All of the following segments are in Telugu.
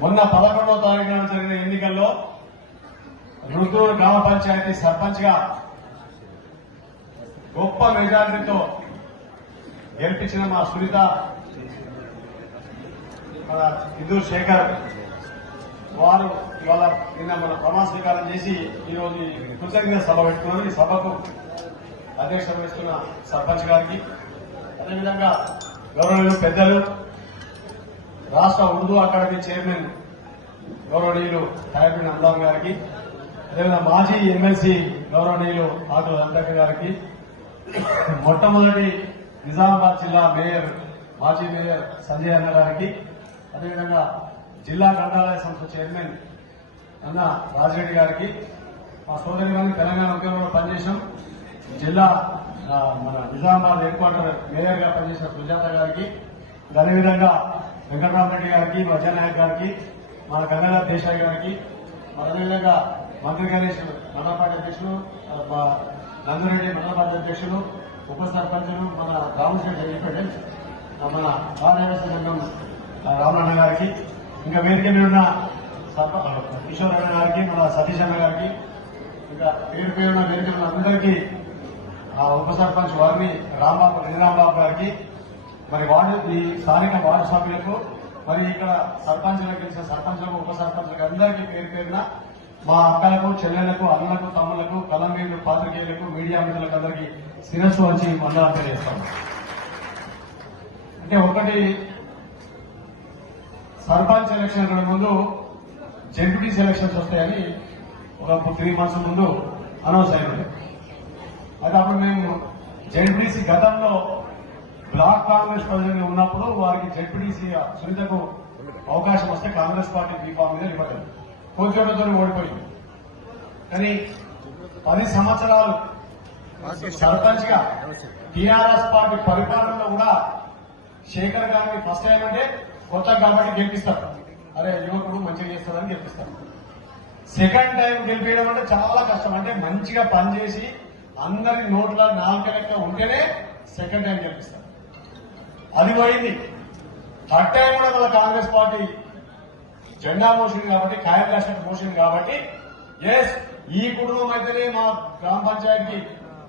మొన్న పదకొండవ తారీఖున జరిగిన ఎన్నికల్లో రుద్రూరు గ్రామ పంచాయతీ సర్పంచ్గా గొప్ప మెజార్టీతో గెలిపించిన మా సునీత మన ఇందూరు శేఖర్ వారు ఇవాళ నిన్న మన ప్రమాణ స్వీకారం చేసి ఈరోజు ఈ కృతజ్ఞత సభ పెట్టుకున్నారు. ఈ సభకు అధ్యక్షత వహిస్తున్న సర్పంచ్ గారికి. అదేవిధంగా గౌరవనీయులు పెద్దలు రాష్ట్ర ఉర్దూ అకాడమీ చైర్మన్ గౌరవనీయులు తాయబిన్ అందాం గారికి అదేవిధంగా మాజీ ఎమ్మెల్సీ గౌరవనీయులు ఆకుల అందక గారికి మొట్టమొదటి నిజామాబాద్ జిల్లా మేయర్ మాజీ మేయర్ సంజయ్ అన్న గారికి అదేవిధంగా జిల్లా గ్రంథాలయ సంస్థ చైర్మన్ అన్న రాజిరెడ్డి గారికి మా సోదరి గారిని తెలంగాణ ఉద్యమంలో పనిచేసాం జిల్లా మన నిజామాబాద్ హెడ్ క్వార్టర్ మేయర్గా పనిచేసిన సుజాత గారికి అదేవిధంగా వెంకటరామరెడ్డి గారికి వజనాయక్ గారికి మన గంగాధర దేశాయ్ గారికి అదేవిధంగా మంత్రి గణేష్ మండలపాటి అధ్యక్షులు ఆ, మా నందురెడ్డి మండలపాటి అధ్యక్షులు ఉప సర్పంచులు మన రామశెట్టి ఇండిపెండెన్స్ మన భారతదేశ సంఘం ఆ, రామన్న గారికి ఇంకా వేదిక మీద ఉన్న కిషోర్ అన్న గారికి మన సతీష్ అన్న గారికి ఇంకా పేరు పేరున్న వేదిక అందరికీ ఆ ఉప సర్పంచ్ వారిని రాంబాబు రాంబాబు గారికి మరి వార్డు ఈ స్థానిక వార్డు సభ్యులకు మరి ఇక్కడ సర్పంచులకు గెలిచిన సర్పంచులకు ఉప సర్పంచులకు అందరికీ పేరు పేరున మా అక్కలకు చెల్లెలకు అన్నలకు తమ్ములకు కలంబీలు పాత్రికేయులకు మీడియా మిత్రులకు అందరికీ శిరస్సు వచ్చి మండలం తెలియజేస్తాం అంటే ఒకటి సర్పంచ్ ఎలక్షన్ ముందు జెడ్పీటీసీ ఎలక్షన్స్ వస్తాయని ఒక త్రీ మంత్స్ ముందు అనౌన్స్ అయింది అయితే అప్పుడు మేము జెడ్పీటీసీ గతంలో బ్లాక్ కాంగ్రెస్ ప్రజలు ఉన్నప్పుడు వారికి జెడ్పీటీసీ సునీతకు అవకాశం వస్తే కాంగ్రెస్ పార్టీ బీఫామ్ మీద ఇవ్వలేదు కోచోటతో ఓడిపోయింది. కానీ పది సంవత్సరాలు సర్పంచ్గా టీఆర్ఎస్ పార్టీ పరిపాలనలో కూడా శేఖర్ గారిని ఫస్ట్ టైం అంటే కొత్త కాబట్టి గెలిపిస్తారు. అరే యువకుడు మంచిగా చేస్తారని గెలిపిస్తారు. సెకండ్ టైం గెలిపించడం అంటే చాలా కష్టం. అంటే మంచిగా పనిచేసి అందరి నోట్ల నాలుక లెక్క ఉంటేనే సెకండ్ టైం గెలిపిస్తారు. అది పోయింది థర్డ్ టైం కూడా మన కాంగ్రెస్ పార్టీ జెండా మోషన్ కాబట్టి కాయం రాష్ట్ర మోషన్ కాబట్టి ఎస్ ఈ కుటుంబం అయితేనే మా గ్రామ పంచాయతీకి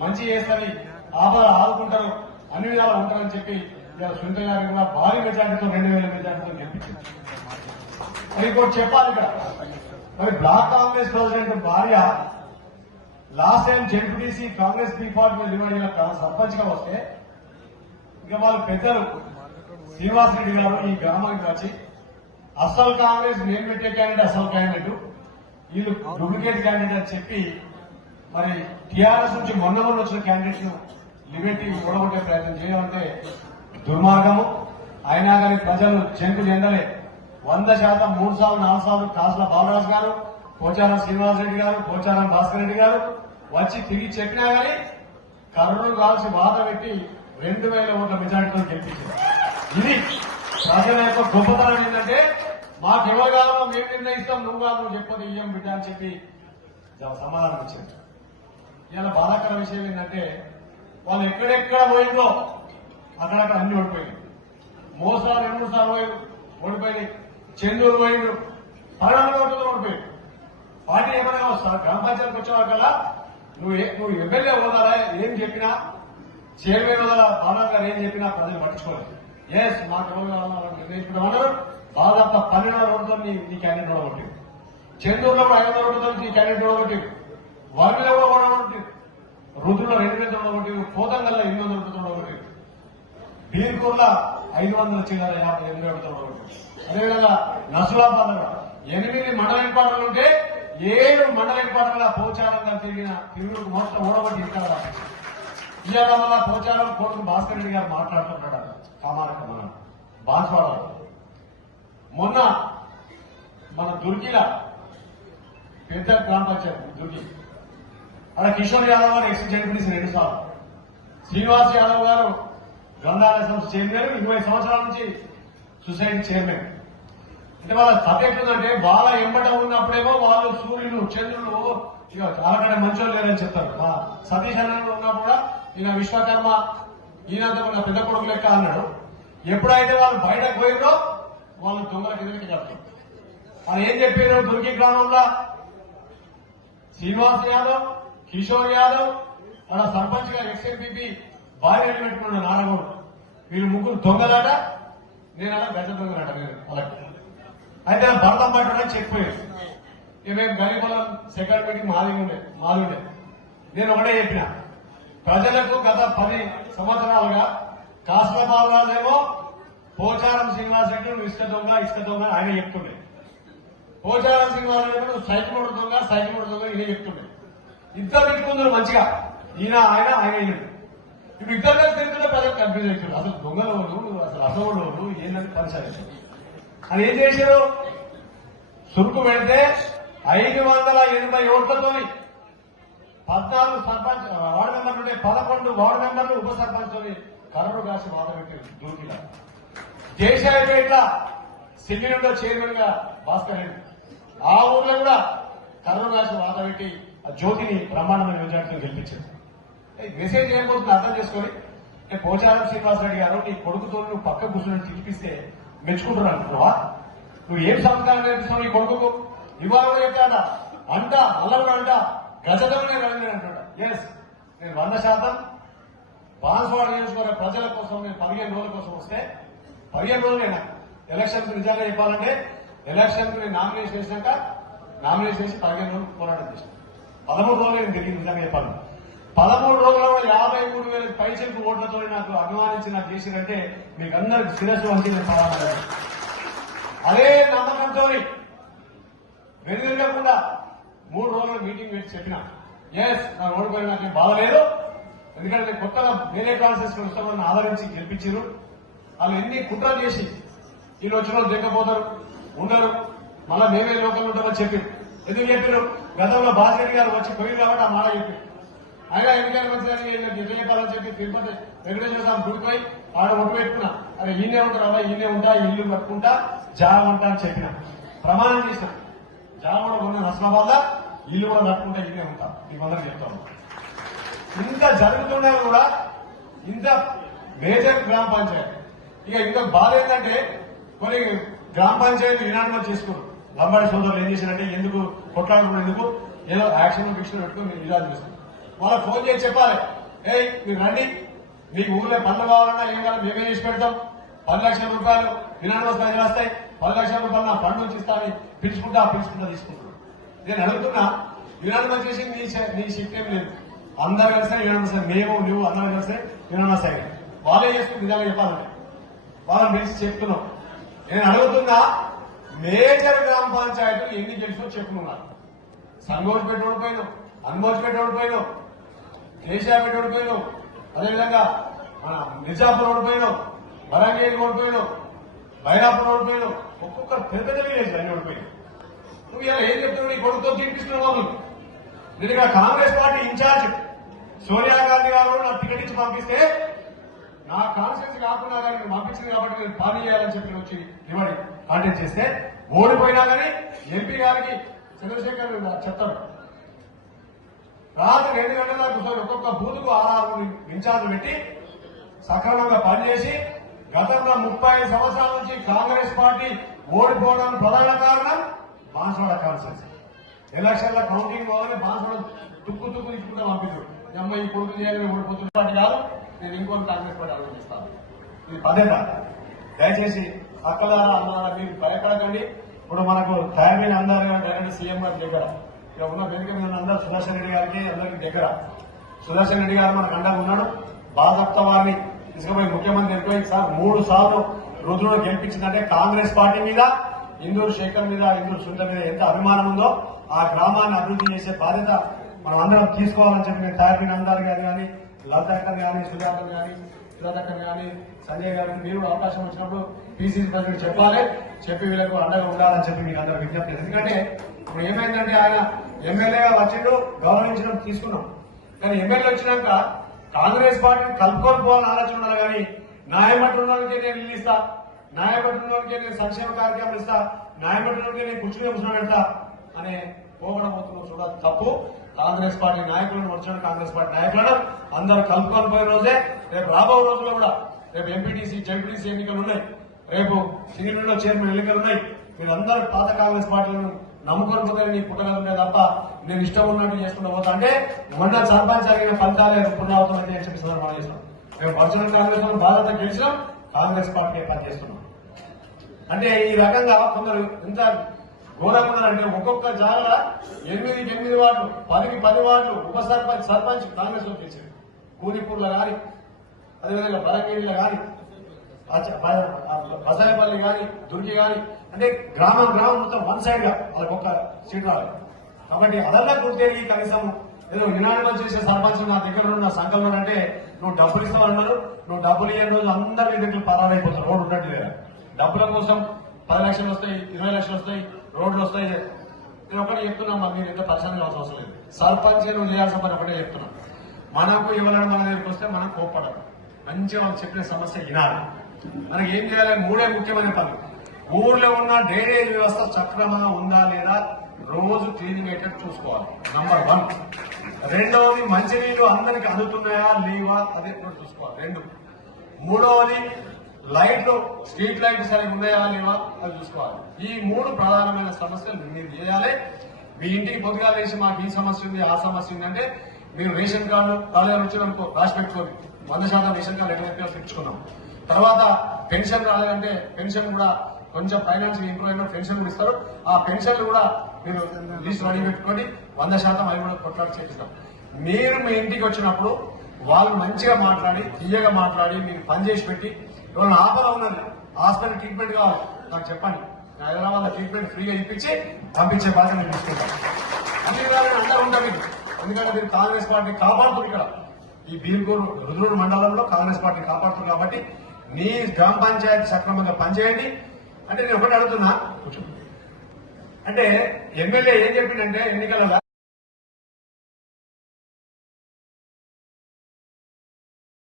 మంచి చేస్తుంది ఆపద ఆదుకుంటారు అన్ని విధాలు ఉంటారని చెప్పి ఇలా సునీత గారు కూడా భారీ మెజార్టీతో రెండు వేల మెజార్టీతో గెలిపించింది మరి ఇంకోటి చెప్పాలి ఇక్కడ. మరి బ్లాక్ కాంగ్రెస్ ప్రెసిడెంట్ భార్య last time ZPTC Congress B party సర్పంచ్గా సర్పంచ్గా వస్తే ఇంకా వాళ్ళ పెద్దలు శ్రీనివాస్ రెడ్డి గారు ఈ గ్రామానికి వచ్చి అసలు కాంగ్రెస్ నేను పెట్టే క్యాండిడేట్ అసలు క్యాండిడేట్ వీళ్ళు డూప్లికేట్ క్యాండిడేట్ అని చెప్పి మరి టీఆర్ఎస్ నుంచి మొన్న మొన్న వచ్చిన క్యాండిడేట్ను లిబెట్టి ఓడగొట్టే ప్రయత్నం చేయాలంటే దుర్మార్గము. అయినా కానీ ప్రజలు చెంకు చెందలే. వంద శాతం మూడు సార్లు నాలుగు సార్లు కాసుల బాలరాజు గారు పోచారం శ్రీనివాస్ రెడ్డి గారు పోచారం భాస్కర్ రెడ్డి గారు వచ్చి తిరిగి చెప్పినా కానీ కరుణను కాల్చి బాధ పెట్టి రెండు వేల ఓట్ల మెజార్టీతో గెలిపించింది. ఇది ప్రజల యొక్క గొప్పతనం ఏంటంటే మాకు ఎవరు కావాలో మేము నిర్ణయిస్తాం నువ్వు కాదు నువ్వు చెప్పదు ఇయ్యం బిడ్డ అని చెప్పి సమాధానం ఇచ్చారు. ఇలా బాధాకర విషయం ఏంటంటే వాళ్ళు ఎక్కడెక్కడ పోయిందో అక్కడక్కడ అన్ని ఓడిపోయింది మోసాలు రెండు సార్లు పోయి ఓడిపోయింది చెందూరు పోయిండు పదహారు ఓట్లలో ఓడిపోయింది పార్టీ ఏమైనా గ్రామ పంచాయతీకి వచ్చేవారు కదా నువ్వు నువ్వు ఎమ్మెల్యే హోదాలా ఏం చెప్పినా చైర్మన్ వల్ల బాలరాజు గారు ఏం చెప్పినా ప్రజలు పట్టించుకోలేదు. ఎస్ మాకు ఎవరు కావాలో వాళ్ళని నిర్ణయించుకుంటామన్నారు దాదాపు పన్నెండు రోడ్లతో నీ నీ క్యాండిడేట్ ఓడగొట్టింది చెందూరులో కూడా ఐదు వందల రోడ్లతో నీ క్యాండిడేట్ ఓడగొట్టింది వారిలో కూడా ఓడగొట్టింది రుద్రులో రెండు వేల ఓడగొట్టింది పోతంగల్లో ఎనిమిది వందల రూపాయలతో ఓడగొట్టింది బీర్కూర్లో ఐదు వందల చిల్లర యాభై ఎనిమిది ఒకటి ఒకటి. అదేవిధంగా నసులాబాద్ ఎనిమిది మండల హెడ్క్వార్టర్లు ఉంటే ఏడు మండల హెడ్క్వార్టర్ల పోచారంగా తిరిగిన తిరుగుడు మొత్తం ఓడగొట్టి ఇక్కడ ఇవాళ వల్ల పోచారం కోర్టు భాస్కర్ రెడ్డి గారు మాట్లాడుతుంటాడు కామారక మన. బాన్స్వాడ మొన్న మన దుర్గిల పెద్ద గ్రామ పంచాయతీ దుర్గి. అక్కడ కిషోర్ యాదవ్ గారు ఎక్స్ జడ్పీటీసీ రెండు సార్లు. శ్రీనివాస్ యాదవ్ గారు గ్రంథాలయ సంస్థ చైర్మన్ ఇరవై సంవత్సరాల నుంచి సొసైటీ చైర్మన్. అంటే వాళ్ళ కథ ఎట్లుందంటే వాళ్ళ ఎంబట ఉన్నప్పుడేమో వాళ్ళు సూర్యులు చంద్రులు ఇక చాలా మంచోళ్ళు లేరని చెప్తారు. మా సతీష్ అన్న ఉన్నప్పుడు కూడా ఈయన విశ్వకర్మ ఈయన మన పెద్ద కొడుకు లెక్క అన్నాడు. ఎప్పుడైతే వాళ్ళు బయటకు పోయిందో వాళ్ళు దొంగల కిందకి కట్టారు అది ఏం చెప్పారు దుర్గి గ్రామంలో? శ్రీనివాస్ యాదవ్ కిషోర్ యాదవ్ అక్కడ సర్పంచ్ గారు ఎక్స్ఎంపీపీ భార్య పెట్టుకున్నాడు నారగౌడ్. వీళ్ళు ముగ్గురు దొంగలాట నేను అలా గజ దొంగలాట నేను అలాగే అయితే భరతం పట్టడం చెప్పిపోయారు ఇక మేము గరీబులం సెకండ్ మీటింగ్ మాది ఉండే మాది ఉండే. నేను ఒకటే చెప్పిన ప్రజలకు గత పది సంవత్సరాలుగా కాసుల బాలరాజేమో పోచారం శ్రీనివాస్ రెడ్డి నువ్వు ఇసుక దొంగ ఇసుక దొంగ ఆయన చెప్తుండే. పోచారం శ్రీనివాస్ రెడ్డి నువ్వు సైకిల్ దొంగ సైకిల్ దొంగ ఈయన చెప్తుండే. ఇద్దరు పెట్టుకుందరు మంచిగా. ఈయన ఆయన ఆయన ఈయన. ఇప్పుడు ఇద్దరు కలిసి తిరుగుతుంటే ప్రజలు కన్ఫ్యూజ్ అవుతుంది అసలు దొంగలోడు అసలు అసలు ఏంటంటే పరిచయం అని ఏం చేశారు? సురుకు పెడితే ఐదు వందల ఎనభై ఓట్లతో పద్నాలుగు సర్పంచ్ వార్డు మెంబర్లు ఉంటే పదకొండు వార్డు మెంబర్లు ఉప సర్పంచ్ కర్రలు కాసి బాధ పెట్టి దూకిలా జయశాయిపేట సిగ్గిలో చైర్మన్గా భాస్కర్ రెడ్డి. ఆ ఊర్లో కూడా కర్రలు కాసి బాధ పెట్టి ఆ జ్యోతిని బ్రహ్మాండమైన విద్యార్థులు గెలిపించారు. మెసేజ్ ఏం పోతుంది అర్థం చేసుకొని పోచారం శ్రీనివాసరెడ్డి గారు నీ కొడుకుతో నువ్వు పక్క కూర్చొని తినిపిస్తే మెచ్చుకుంటున్నాను అనుకున్నావా? నువ్వు ఏం సంస్కారం నేర్పిస్తావు నీ కొడుకుకు? ఇవాళ కూడా అంట అల్ల అంట గజదమే రండి అంటాడు. ఎస్ నేను వంద శాతం బాన్స్వాడ నియోజకవర్గ ప్రజల కోసం నేను పదిహేను రోజుల కోసం వస్తే పదిహేను రోజులైనా ఎలక్షన్స్ నిజంగా చెప్పాలంటే ఎలక్షన్ నేను నామినేషన్ చేసినాక నామినేషన్ చేసి పదిహేను రోజులు పోరాటం చేసిన పదమూడు రోజులు నేను తిరిగి నిజంగా చెప్పాలి. పదమూడు రోజుల్లో కూడా యాభై మూడు వేల పైసలకు ఓట్లతో నాకు అభిమానించి నాకు చేసిరంటే మీకు అందరికి శిరస్సు వంచి అదే నమ్మకంతో వెనుదిరగకుండా మూడు రోజులు మీటింగ్ పెట్టి చెప్పిన. ఎస్ నా ఓడిపోయిన నాకు బాధలేదు ఎందుకంటే కొత్తగా వేరే కాన్సెస్ వస్తామని ఆదరించి గెలిపించారు వాళ్ళు ఎన్ని కుట్రలు చేసి వీళ్ళు వచ్చిన వాళ్ళు దిగపోతారు ఉండరు. మళ్ళీ మేమే లోకల్ ఉంటామని చెప్పి ఎందుకు చెప్పారు గతంలో బాజిరెడ్డి గారు వచ్చి పోయింది కాబట్టి ఆ మాట చెప్పి అయినా ఎన్నికల మంత్రి నిర్ణయపాలని చెప్పి తిరుపతి వెంకటేశ్వర స్వామి గుడికి ఆడ ఒట్టు పెట్టుకున్నా. అరే ఈయనే ఉంటారు అలా ఈయనే ఉంటా ఇల్లు కట్టుకుంటా జాగ ఉంటా అని చెప్పిన. ప్రమాణం చేసిన. జాగ కూడా ఉన్న హస్నాబాద్ ఇల్లు కూడా కట్టుకుంటా ఉంటాం. ఉంటా మీకందరూ చెప్తాను. ఇంత జరుగుతున్నా కూడా ఇంత మేజర్ గ్రామ పంచాయతీ. ఇక ఇంకా బాధ ఏంటంటే కొన్ని గ్రామ పంచాయతీ వినాటం చేసుకోరు లంబాడి సోదరులు ఏం చేశారంటే ఎందుకు కొట్లాడుకున్న ఎందుకు? ఏదో యాక్షన్ ఫిక్షన్ పెట్టుకుని ఇలా చేస్తారు వాళ్ళకి ఫోన్ చేసి చెప్పాలి. ఏ మీరు రండి. మీకు ఊర్లో పనులు కావాలన్నా ఏం కావాలి మేమే చేసి పెడతాం. పది లక్షల రూపాయలు వినాటం ప్రజలు వస్తాయి పది లక్షల రూపాయలు నా ఫండ్ నుంచి ఇస్తానని పిలుచుకుంటా పిలుచుకుంటా తీసుకుంటాం నేను అడుగుతున్నా వినాటం చేసి నీ చే- నీ షిఫ్ట్ ఏం లేదు అందరు కలిసే వినాటం మేము నువ్వు అందరం కలిసే వినాటం సార్ వాళ్ళే చేసుకుని నిజంగా చెప్పాలంటే. వాళ్ళని పిలిచి చెప్తున్నాం. నేను అడుగుతున్నా మేజర్ గ్రామ పంచాయతీలు ఎన్ని గెలిచో చెప్పుకున్నారు. సంగోజ్ పెట్టి ఓడిపోయినావు అన్మోజ్ పెట్టి ఓడిపోయినావు కేసీఆర్ పెట్టి ఓడిపోయినావు అదేవిధంగా మన నిజాపూర్ ఓడిపోయినావు వరంగల్ ఓడిపోయినావు బైరాపూర్ ఓడిపోయినావు ఒక్కొక్క పెద్ద పెద్ద విలేజ్ అన్ని ఓడిపోయినావు నువ్వు ఇలా ఏం చెప్తున్నావు? నీ కొడుకుతో తినిపిస్తున్నావు వాళ్ళు నేను ఇక్కడ Congress party incharge. Sonia Gandhi garu నాకు టికెట్ ఇచ్చి పంపిస్తే నా కాన్స్టిట్యూన్సీ కాకుండా కానీ నేను పంపించింది కాబట్టి నేను పని చేయాలని చెప్పి వచ్చి ఇవ్వండి కాంటాక్ట్ చేస్తే ఓడిపోయినా కానీ ఎంపీ గారికి చంద్రశేఖర్ చెప్తాను రాత్రి రెండు గంటల దాకా కూర్చొని ఒక్కొక్క బూత్కు ఆధారం ఇన్ఛార్జ్ పెట్టి సక్రమంగా పనిచేసి గతంలో ముప్పై ఐదు సంవత్సరాల నుంచి కాంగ్రెస్ పార్టీ ఓడిపోవడానికి ప్రధాన కారణం. బాన్సవాడ కాన్స్టిట్యూన్సీ ఎలక్షన్ల కౌంటింగ్ పోగానే బాన్సవాడ తుక్కు తుక్కు తీసుకుంటా పంపించారు ఈ అమ్మాయి ఈ కొడుకు చేయాలని ఓడిపోతున్న పాటు కాదు నేను ఇంకొక కాంగ్రెస్ పార్టీ ఆలోచిస్తాను. ఇది పదే దయచేసి అక్కలారా అన్నారా మీరు భయపడకండి. ఇప్పుడు మనకు టైమింగ్ అందరు డైరెక్ట్ సీఎం గారి దగ్గర. ఇక ఉన్న వెనుక మీద అందరూ సుదర్శన్ రెడ్డి గారికి అందరికి దగ్గర. సుదర్శన్ రెడ్డి గారు మనకు అండగా ఉన్నాడు. బాధప్త వారిని తీసుకుపోయి ముఖ్యమంత్రి ఎంపీ సార్ మూడు సార్లు రుద్రుడు గెలిపించిందంటే కాంగ్రెస్ పార్టీ మీద ఇందూరు శేఖర్ మీద ఇందూరు సుంద మీద ఎంత అభిమానం ఉందో ఆ గ్రామాన్ని అభివృద్ధి చేసే బాధ్యత మనం అందరం తీసుకోవాలని చెప్పి నేను తయారీ నందాలు గారు కానీ లతాకర్ కానీ సుధాకర్ కానీ సుధాకర్ కానీ సంజయ్ గారు మీరు అవకాశం వచ్చినప్పుడు పీసీసీ ప్రెసిడెంట్ చెప్పాలి. చెప్పి వీళ్ళకు అండగా ఉండాలని చెప్పి మీకు అందరూ విజ్ఞప్తి ఎందుకంటే ఇప్పుడు ఏమైందంటే ఆయన ఎమ్మెల్యేగా వచ్చిండు గౌరవించడం తీసుకున్నాం. కానీ ఎమ్మెల్యే వచ్చినాక కాంగ్రెస్ పార్టీని కలుపుకొని పోవాలని ఆలోచన ఉండాలి కానీ న్యాయపట్టున్నోళ్ళకి నేను ఇల్లు ఇస్తా నేను సంక్షేమ కార్యక్రమం ఇస్తా న్యాయపట్టున్నోళ్ళకి నేను కుర్చీ కూర్చొని పెడతా అనే పోగడం పోతున్నాం చూడాలి తప్పు. కాంగ్రెస్ పార్టీ నాయకులను వచ్చిన కాంగ్రెస్ పార్టీ నాయకులను అందరూ కలుపుకొని పోయే రోజే రేపు రాబో రోజుల్లో కూడా రేపు ఎంపీటీసీ జడ్పీటీసీ ఎన్నికలు ఉన్నాయి. రేపు సీనియర్లో చైర్మన్ ఎన్నికలు ఉన్నాయి. మీరందరూ పాత కాంగ్రెస్ పార్టీలను నమ్ముకొని పోతే నీ పుట్టగలుగుతాయి తప్ప నేను ఇష్టం ఉన్నట్టు చేసుకుంటూ పోతా అంటే మొన్న సర్పంచ్ జరిగిన ఫలితాలే పునరావృతం అని చెప్పి సందర్భంగా చేస్తాం మేము వర్చువల్ కాంగ్రెస్లో బాధ్యత గెలిచినాం కాంగ్రెస్ పార్టీ పనిచేస్తున్నాం. అంటే ఈ రకంగా కొందరు ఎంత ఘోరంగా అంటే ఒక్కొక్క జాగా ఎనిమిది ఎనిమిది వార్డు పదికి పది వార్డులు ఉప సర్పంచ్ సర్పంచ్ కాంగ్రెస్లో చేశారు. కానీ అదేవిధంగా బలంగేరిలో కానీ బసాయపల్లి కానీ దుర్గి కానీ అంటే గ్రామం గ్రామం మొత్తం వన్ సైడ్గా వాళ్ళకి ఒక్క సీట్ రాదు కాబట్టి అదల్లా గుర్తెరిగి కనీసం ఏదో నినాదం చేసే సర్పంచ్ నా దగ్గర ఉన్న సంకల్పం అంటే నువ్వు డబ్బులు ఇస్తావు అన్నారు నువ్వు డబ్బులు ఇయ్యే రోజు అందరి దగ్గర పరారైపోతారు రోడ్డు ఉన్నట్టు లేదా. డబ్బుల కోసం పది లక్షలు వస్తాయి ఇరవై లక్షలు వస్తాయి రోడ్లు వస్తాయి. నేను ఒకటి చెప్తున్నా మీరు ఎంత పరిశ్రమ అవసరం లేదు. సర్పంచ్ నువ్వు చేయాల్సిన పని ఒకటే చెప్తున్నా. మనకు ఇవ్వాలని మన దగ్గరికి వస్తే మనం కోప్పడదు మంచిగా వాళ్ళు చెప్పిన సమస్య వినాలి. మనకి ఏం చేయాలి? మూడే ముఖ్యమైన పనులు. ఊర్లో ఉన్న డ్రైనేజ్ వ్యవస్థ సక్రమంగా ఉందా లేదా రోజు క్లీనింగ్ అయితే చూసుకోవాలి. నంబర్ వన్ రెండవది మంచినీళ్ళు అందరికి అందుతున్నాయా లేవా? అదే కూడా చూసుకోవాలి. రెండు. మూడవది లైట్లు స్ట్రీట్ లైట్లు సరిగ్గా ఉన్నాయా లేవా? అది చూసుకోవాలి. ఈ మూడు ప్రధానమైన సమస్యలు మీరు చేయాలి. మీ ఇంటికి పొద్దుగా వేసి మాకు ఈ సమస్య ఉంది ఆ సమస్య ఉంది అంటే మీరు రేషన్ కార్డు కాలేజీ వచ్చిననుకో రాసి పెట్టుకోండి. వంద శాతం రేషన్ కార్డు ఎక్కడ తెచ్చుకున్నాం తర్వాత పెన్షన్ రాలేదంటే పెన్షన్ కూడా కొంచెం ఫైనాన్షియల్ ఇంప్రూవ్ అయిన పెన్షన్ కూడా ఇస్తారు. ఆ పెన్షన్లు కూడా మీరు లిస్ట్ రెడీ పెట్టుకొని వంద శాతం అవి కూడా కొట్లాడి చేపిస్తాం. మీరు మీ ఇంటికి వచ్చినప్పుడు వాళ్ళు మంచిగా మాట్లాడి తీయగా మాట్లాడి మీరు పని చేసి పెట్టి ఎవరైనా ఆపద ఉన్నది హాస్పిటల్ ట్రీట్మెంట్ కావాలి నాకు చెప్పండి. హైదరాబాద్ ట్రీట్మెంట్ ఫ్రీగా ఇప్పించి పంపించే బాధ్యత నేను తీసుకుంటాను. అన్ని విధాలుగా అండగా మీకు ఎందుకంటే మీరు కాంగ్రెస్ పార్టీ కాపాడుతుంది ఇక్కడ. ఈ బీర్గూరు రుద్రూరు మండలంలో కాంగ్రెస్ పార్టీ కాపాడుతుంది కాబట్టి మీ గ్రామ పంచాయతీ సక్రమంగా పనిచేయండి. అంటే నేను ఒకటి అడుగుతున్నా. అంటే ఎమ్మెల్యే ఏం చెప్పిండంటే ఎన్నికల